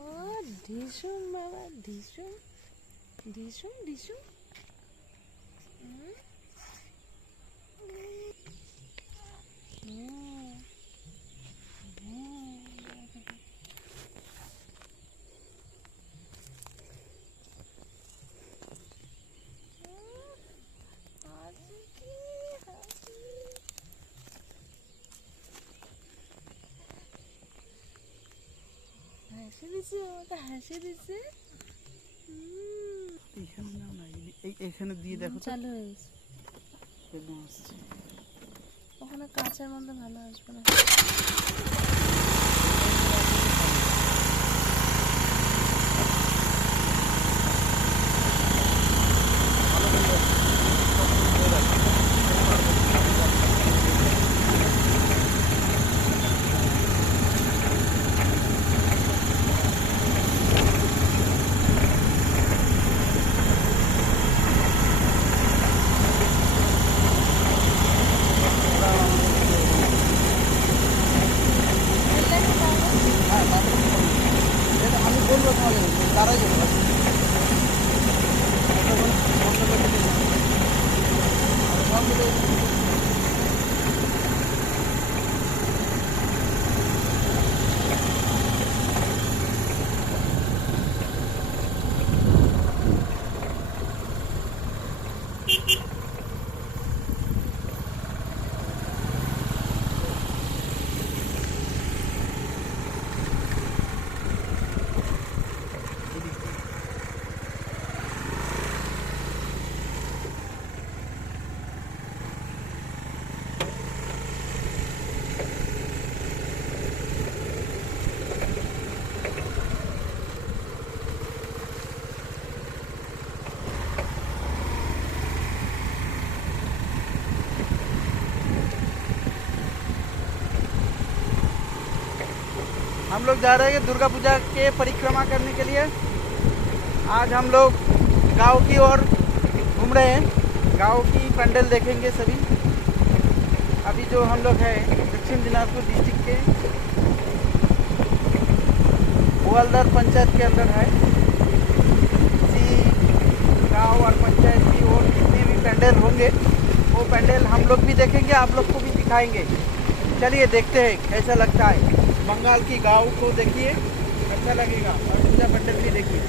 ও ঢিসুম বাবা, ঢিসুম ঢিসুম ঢিসুম। হাসি দিছে, আমাকে হাসি দিছে। এইখানে নাও না, এইখানে দিয়ে দেখো তো। চালু হয়ে গেছে। আসছে ওখানে কাঁচের মধ্যে ভালো আসবে না। আমি বলবো তোমাদের, তারাই বলবো। हम लोग जा रहे हैं दुर्गा पूजा के परिक्रमा करने के लिए। आज हम लोग गांव की ओर घूम रहे हैं, गांव की पंडाल देखेंगे सभी। अभी जो हम लोग हैं दक्षिण दिनाजपुर डिस्ट्रिक्ट के गोवालदार पंचायत के अंदर है। इसी गांव और पंचायत की ओर जितने भी पंडाल होंगे वो पंडाल हम लोग भी देखेंगे, आप लोग को भी दिखाएंगे। चलिए देखते हैं कैसा लगता है। बंगाल की गांव को देखिए, अच्छा लगेगा, और पूजा पंडाल भी देखिए।